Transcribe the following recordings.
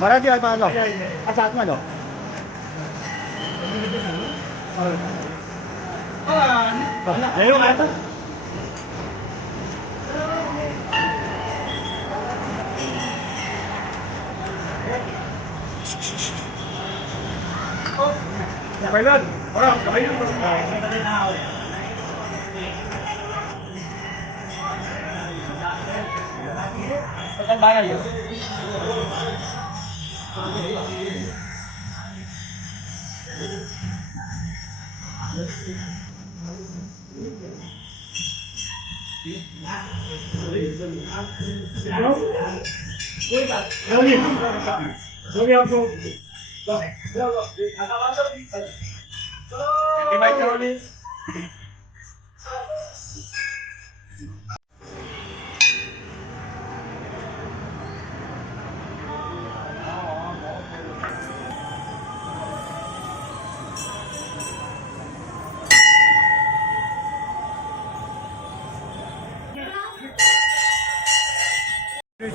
મરાઠી આ સાતમાં લો quay lên có đâu quay lên cái bay này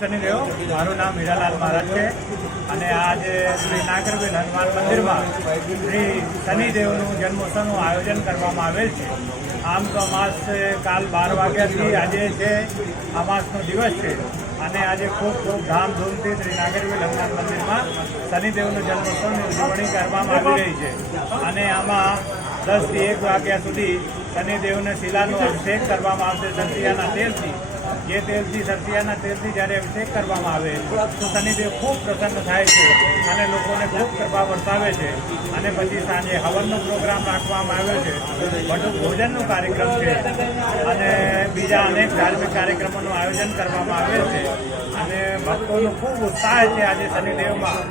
Shanidev મારું નામ હીરાલાલ મહારાજ છે અને આજે શ્રી નાગરવેલ હનુમાન મંદિરમાં શ્રી શનિદેવનું જન્મોત્સવનું આયોજન કરવામાં આવેલ છે. આમ તો અમાસ કાલ 12 વાગ્યાથી આજે છે અમાસનો દિવસ છે અને આજે ખૂબ ધામધૂમથી શ્રી નાગરવેલ હનુમાન મંદિરમાં શનિદેવનું જન્મોત્સવની ઉજવણી કરવામાં આવી રહી છે અને આમાં 10 થી 1 વાગ્યા સુધી શનિદેવને શિલાનો અભિષેક કરવામાં આવશે સરસિયાના તેલથી. જે તેલથી સરસિયાના તેલથી જ્યારે અભિષેક કરવામાં આવે તો શનિદેવ ખૂબ પ્રસન્ન થાય છે અને લોકોને ખૂબ કૃપા વરસાવે છે અને પછી સાંજે હવનનો પ્રોગ્રામ રાખવામાં આવ્યો છે, બધું ભોજનનો કાર્યક્રમ છે અને બીજા અનેક ધાર્મિક કાર્યક્રમોનું આયોજન કરવામાં આવેલ છે અને ભક્તોનો ખૂબ ઉત્સાહ છે. આજે શનિદેવમાં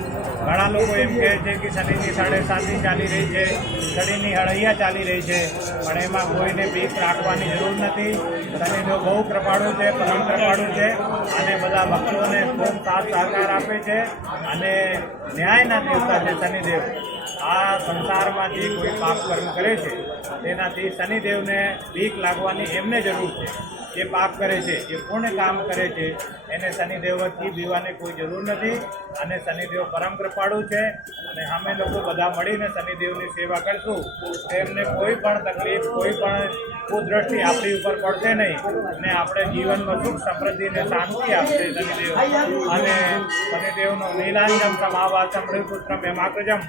ઘણા લોકો એમ કહે છે કે શનિની 7.5 ચાલી રહી છે, શનિની હળૈયા ચાલી રહી છે, પણ એમાં કોઈને બીક રાખવાની જરૂર નથી. શનિદેવ બહુ કૃપાળુ છે, પરમ કૃપાળુ છે અને બધા ભક્તોને ખૂબ સાથ સહકાર આપે છે અને ન્યાયના દેવતા છે શનિદેવ. આ સંસારમાં જે કોઈ પાપ કર્મ કરે છે તેનાથી શનિદેવને બીક લાગવાની એમને જરૂર છે. જે પાપ કરે છે, જે પુણ્ય કામ કરે છે એને શનિદેવથી બીવાની કોઈ જરૂર નથી અને શનિદેવ પરમ કૃપાળુ છે અને અમે લોકો બધા મળીને શનિદેવની સેવા કરશું તો એમને કોઈ પણ તકલીફ, કોઈ પણ કુદૃષ્ટિ આપણી ઉપર પડશે નહીં અને આપણે જીવનમાં સુખ સમૃદ્ધિ અને શાંતિ આપશે શનિદેવ. અને શનિદેવનો નીલાંજમ સમાવાસમ હૃપુત્રમ યમાકૃજમ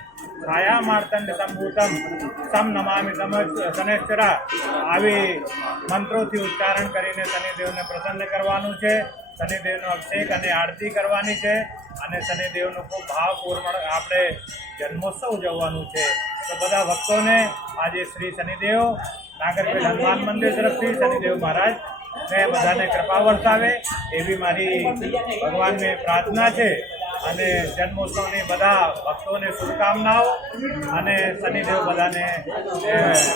છાયા માર્તંડ સંભૂતમ સમ નમામિ શનૈશ્વરા આવી મંત્રોથી ઉચ્ચારણ કરીને શનિદેવને પ્રસન્ન કરવાનું છે. શનિદેવનો અભિષેક અને આરતી કરવાની છે અને શનિદેવનો ખૂબ ભાવપૂર્વક આપણે જન્મોત્સવ ઉજવવાનું છે. તો બધા ભક્તોને આજે શ્રી શનિદેવ નાગરવેલ હનુમાન મંદિર તરફથી શનિદેવ મહારાજ ને બધાને કૃપા વરસાવે એવી મારી ભગવાનને પ્રાર્થના છે અને જન્મોત્સવની બધા ભક્તોને શુભકામનાઓ અને શનિદેવ બધાને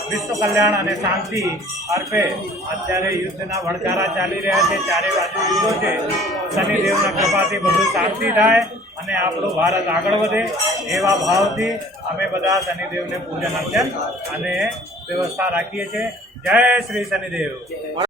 વિશ્વ કલ્યાણ અને શાંતિ અર્પે. અત્યારે યુદ્ધના વણઝારા ચાલી રહ્યા છે, ચારે બાજુ યુદ્ધો છે. શનિદેવના કૃપાથી બધું શાંતિ થાય અને આપણું ભારત આગળ વધે એવા ભાવથી અમે બધા શનિદેવને પૂજન અર્ચન અને વ્યવસ્થા રાખીએ છીએ. જય શ્રી શનિદેવ.